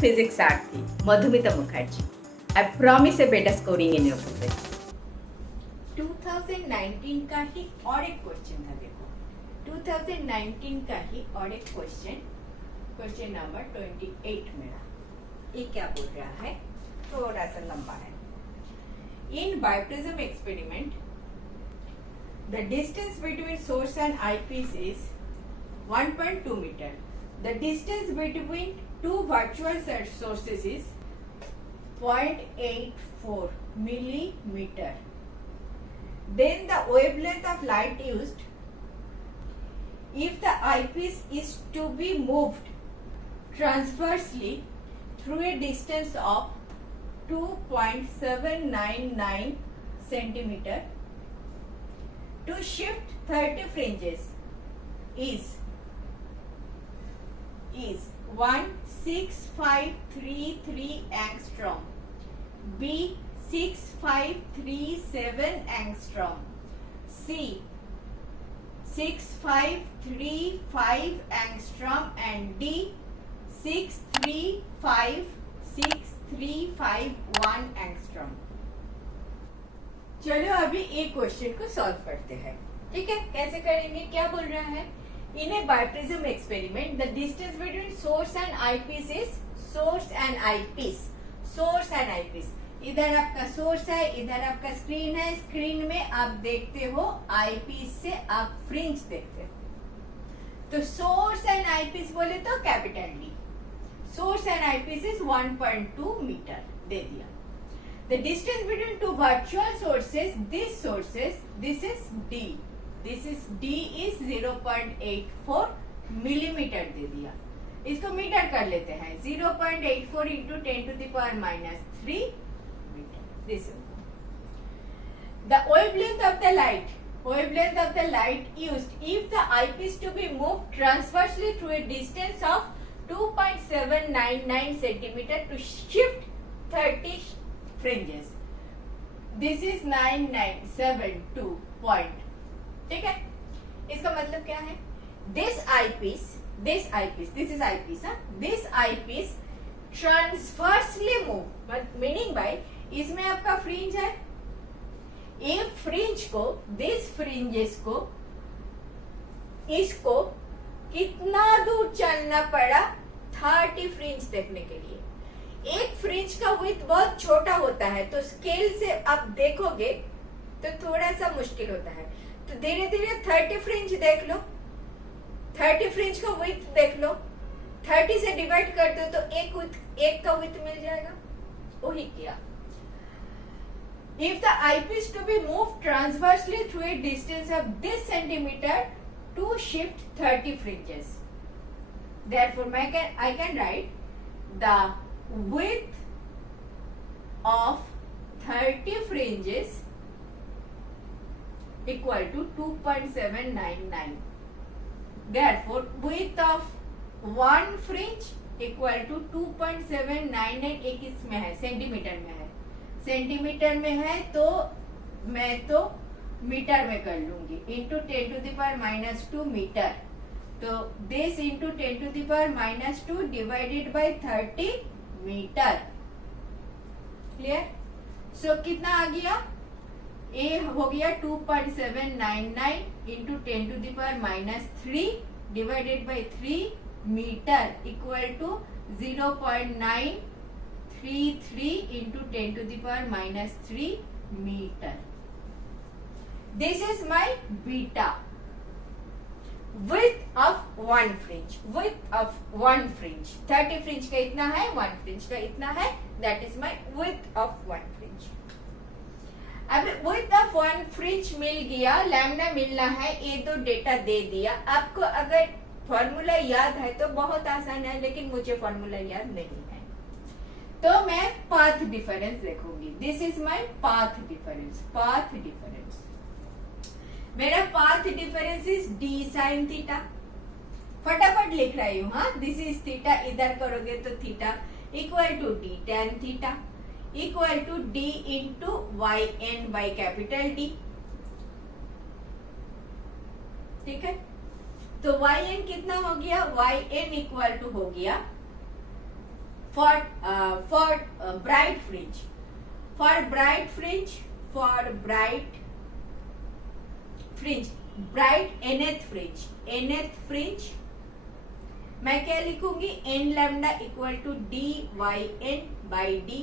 फिजिक्सार्थी Madhumita Mukherjee. I promise a better scoring in your quiz. 2019 का ही और एक क्वेश्चन था. देखो 2019 का ही और एक क्वेश्चन नंबर 28 मेरा. ये क्या बोल रहा है, थोड़ा सा लंबा है. In biprism experiment the distance between source and eyepiece is 1.2 meter. The distance between two virtual sources is 0.84 millimeter. Then the wavelength of light used, if the eyepiece is to be moved transversely through a distance of 2.799 centimeter, to shift 30 fringes is 16533 angstrom, B 6537 angstrom, C 6535 angstrom and D 6351 angstrom. चलो अभी एक question को solve करते हैं. ठीक है, कैसे करेंगे, क्या बोल रहा है. In a biprism experiment the distance between source and eyepiece is source and eyepiece. इधर आपका सोर्स है, इधर आपका स्क्रीन है. स्क्रीन में आप देखते हो, आईपीस से आप फ्रिंज देखते हो. तो सोर्स एंड आईपीस बोले तो capital D. Source and eyepiece is 1.2 metre दे दिया. The distance between two virtual sources, this is D. This is D is 0.84 millimeter दे दिया. इसको मीटर कर लेते हैं. 0.84 into 10 to the power minus 3 meter. This is the wavelength of the light used if the eyepiece to be moved transversely through a distance of 2.799 centimeter to shift 30 fringes. This is 9972 point. ठीक है, इसका मतलब क्या है. This eyepiece, this is eyepiece. This eyepiece transversely move, meaning by इसमें आपका fringe है. ये फ्रिंज को, this fringes को, इसको कितना दूर चलना पड़ा 30 फ्रिंज देखने के लिए. एक फ्रिंज का विड्थ बहुत छोटा होता है, तो स्केल से आप देखोगे तो थोड़ा सा मुश्किल होता है. तो धीरे धीरे 30 फ्रिंज देख लो. 30 फ्रिंज का विड्थ देख लो. 30 से डिवाइड कर दो तो एक का विड्थ मिल जाएगा. वही किया. If the eyepiece to be moved transversely through a distance of this centimeter to shift 30 fringes, therefore I can write the width of 30 fringes equal to 2.799. Therefore, width of one fringe equal to 2.799. एक इसमें है, centimetre में है. Centimetre में है तो मैं तो मीटर में कर लूंगी. Into 10 to the power minus 2 metre. तो this into 10 to the power minus 2 divided by 30 metre. Clear. So कितना आ गया, ए हो गया 2.799 into 10 to the power minus 3 divided by 3 metre equal to 0.933 into 10 to the power minus 3 metre. This is my beta. width of one fringe. 30 fringe का इतना है, 1 fringe का इतना है. That is my width of one fringe. अब width of one fringe मिल गया, lambda मिलना है. ये दो डेटा दे दिया. आपको अगर फॉर्मूला याद है तो बहुत आसान है, लेकिन मुझे फॉर्मूला याद नहीं है तो मैं पाथ डिफरेंस देखूंगी. This is my path difference. मेरा path difference is D sine theta. फटाफट लिख रही हूँ. हाँ, दिस इज थीटा. इधर करोगे तो theta equal to D ten theta equal to D into Y N by capital D. ठीक है, तो वाई एन कितना हो गया, वाई एन इक्वल टू हो गया bright fringe. For bright fringe, bright nth fringe, मैं क्या लिखूंगी, n lambda equal to dy n by D.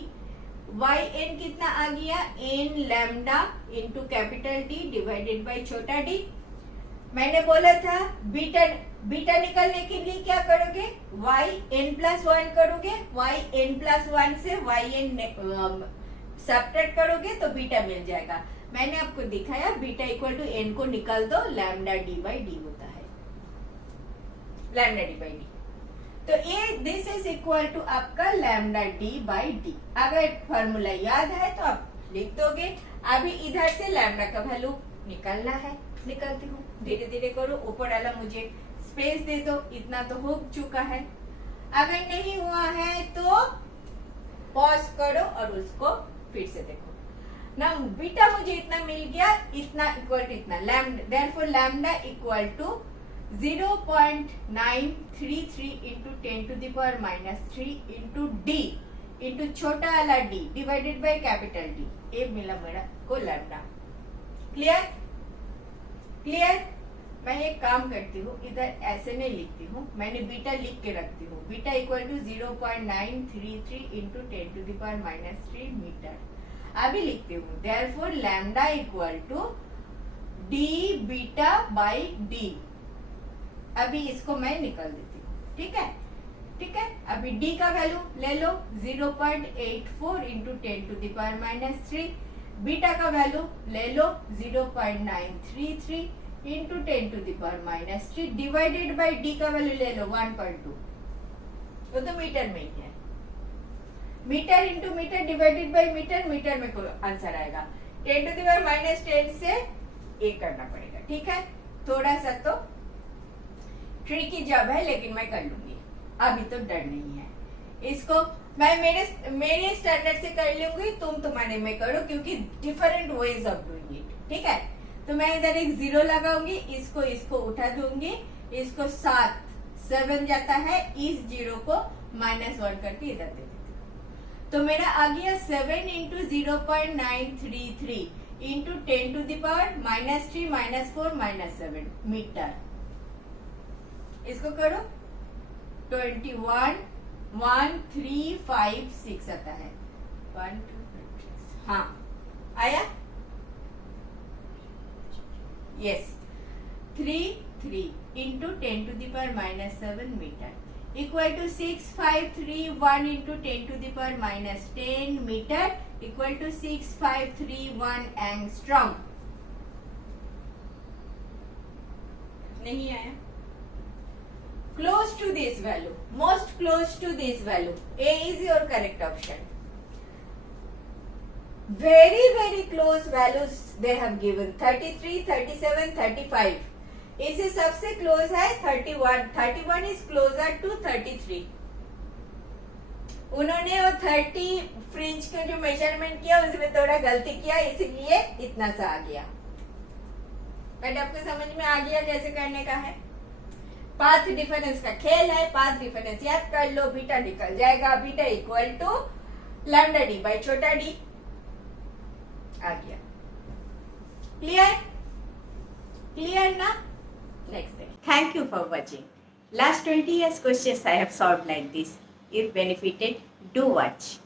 yn कितना आ गया, n lambda into capital D divided by छोटा d. मैंने बोला था बीटा निकलने के लिए क्या करोगे, yn+1 करोगे, yn+1 से yn सब्ट्रैक्ट करोगे तो बीटा मिल जाएगा. मैंने आपको दिखाया बीटा इक्वल टू n को निकाल दो, लैम्डा डी बाई डी होता है, लैम्डा डी बाई डी. तो ये दिस इज इक्वल टू आपका लैम्डा डी बाई डी. अगर फॉर्मूला याद है तो आप लिख दोगे. अभी इधर से लैम्डा का वैल्यू निकालना है, निकालती हूँ, धीरे धीरे करो. ऊपर वाला मुझे स्पेस दे दो, इतना तो हो चुका है. अगर नहीं हुआ है तो पॉज करो और उसको फिर से देखो ना. बीटा मुझे इतना मिल गया, इतना इक्वल टू इतना, therefore lambda equal to 0.933 into 10 to the power -3 into D into छोटा वाला D divided by capital D. ये मिला मेरा को लैम्डा. क्लियर. मैं एक काम करती हूँ, इधर ऐसे नहीं लिखती हूँ, मैंने बीटा लिख के रखती हूँ. Beta equal to 0.933 into 10 to the power -3 metre. अभी लिखती हूँ therefore lambda equal to D beta by D. अभी इसको मैं निकाल देती हूँ, ठीक है. अभी d का वैल्यू ले लो 0.84 into 10 to the power -3. Beta का वैल्यू ले लो 0.933 into 10 to the power -3 divided by d का वैल्यू ले लो 1.2. वो तो मीटर में ही है. Metre into metre divided by metre में को आंसर आएगा. 10 टू द पावर -10 से ये करना पड़ेगा, ठीक है. थोड़ा सा तो ट्रिकी जॉब है, लेकिन मैं कर लूंगी, अभी तो डर नहीं है. इसको मैं मेरे स्टैंडर्ड से कर लूंगी, तुम तुम्हारे में करो, क्योंकि different ways of doing it, ठीक है. तो मैं इधर एक 0 लगाऊंगी, इसको उठा दूंगी, इसको 7 जाता है, इस 0 को -1 करके इधर दे देती हूँ. तो मेरा आ गया 7 into 0.933 into 10 to the power -3 -4 -7 metre. इसको करो 211356 आता है. 1 2 3 हाँ आया. Yes 3 into 10 to the power -7 metre equal to 6531 into 10 to the power -10 metre equal to 6531 angstrom. नहीं आया. Close to this value, most close to this value. A is your correct option. Very close values they have given. 33, 37, 35. इससे सबसे close है 31. 31 is closer to 33. उन्होंने वो 30 fringe का जो measurement किया उसमें थोड़ा गलती किया, इसलिए इतना सा आ गया. बट आपको समझ में आ गया कैसे करने का है. पाथ डिफरेंस का खेल है. पाथ डिफरेंस याद कर लो, बीटा निकल जाएगा. Beta equal to lambda D by छोटा डी आ गया. क्लियर ना. नेक्स्ट देखिए. Thank you for watching. Last 20 years questions I have solved like this. If benefited, do watch.